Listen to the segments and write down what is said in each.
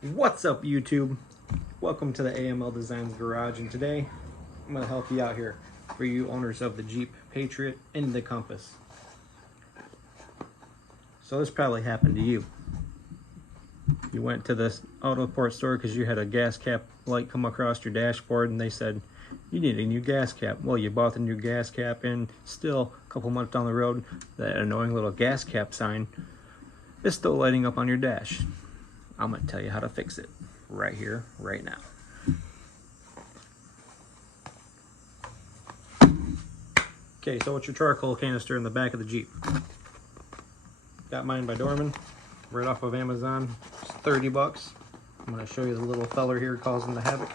What's up, YouTube? Welcome to the A.M.L Designs Garage, and today I'm going to help you out here for you owners of the Jeep Patriot and the Compass. So this probably happened to you. You went to this auto port store because you had a gas cap light come across your dashboard and they said you need a new gas cap. Well, you bought the new gas cap and still a couple months down the road that annoying little gas cap sign is still lighting up on your dash. I'm going to tell you how to fix it right here, right now. Okay, so it's your charcoal canister in the back of the Jeep. Got mine by Dorman, right off of Amazon. It's 30 bucks. I'm going to show you the little feller here causing the havoc.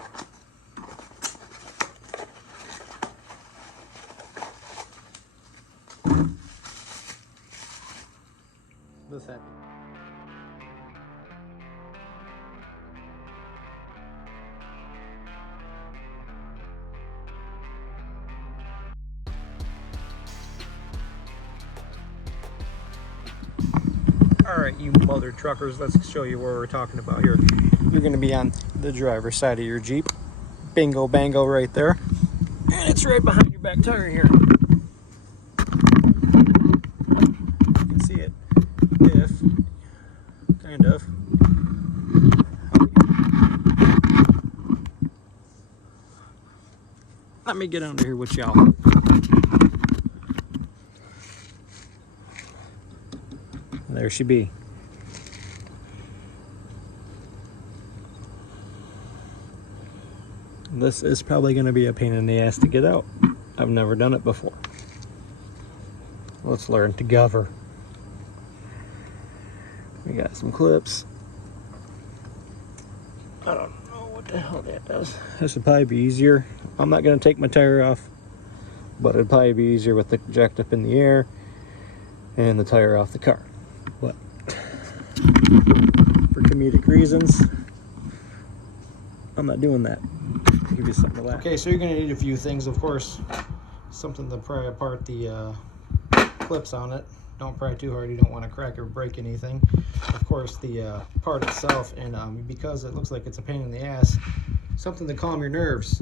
This happened. Alright, you mother truckers, let's show you what we're talking about here. You're going to be on the driver's side of your Jeep. Bingo bango right there. And it's right behind your back tire here. You can see it. If, kind of. Let me get under here with y'all. There she be. This is probably going to be a pain in the ass to get out. I've never done it before. Let's learn together. We got some clips. I don't know what the hell that does. This would probably be easier. I'm not going to take my tire off, but it'd probably be easier with the jacked up in the air and the tire off the car. But for comedic reasons, I'm not doing that. I'll give you something to laugh. Okay, so you're going to need a few things, of course. Something to pry apart the clips on it. Don't pry too hard, you don't want to crack or break anything. Of course, the part itself, and because it looks like it's a pain in the ass, something to calm your nerves.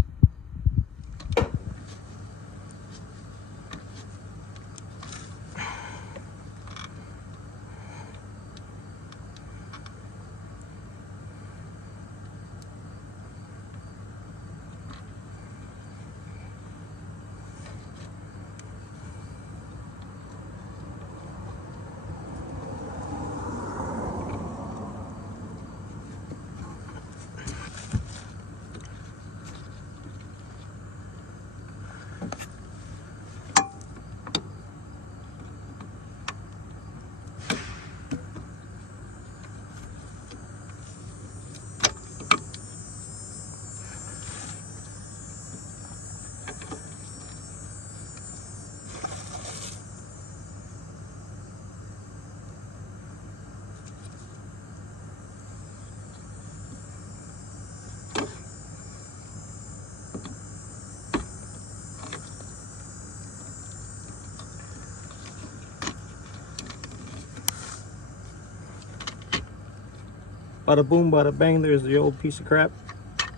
Bada boom, bada bang, there's the old piece of crap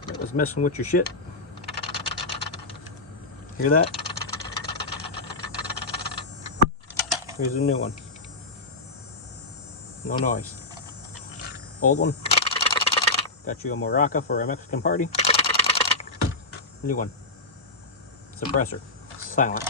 that was messing with your shit. Hear that? Here's a new one. No noise. Old one. Got you a maraca for a Mexican party. New one. Suppressor. Silent.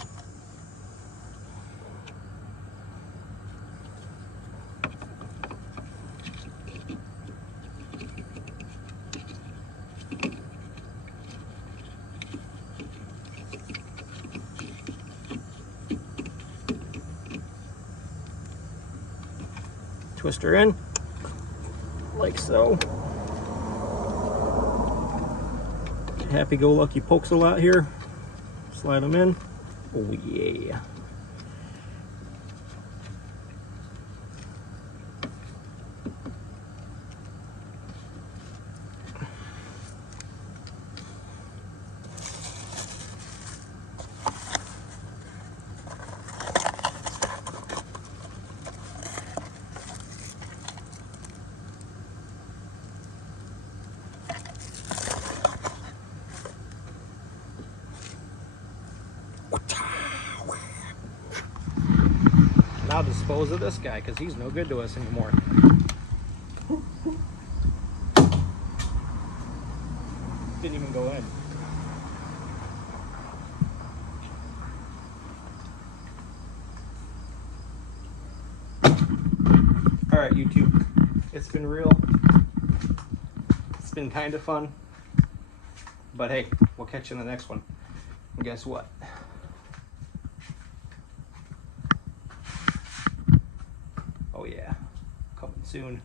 Twist her in, like so. Happy-go-lucky pokes a lot here. Slide them in. Oh yeah. dispose of this guy because he's no good to us anymore. Didn't even go in. Alright, YouTube. It's been real. It's been kind of fun. But hey, we'll catch you in the next one. And guess what? Oh yeah, coming soon.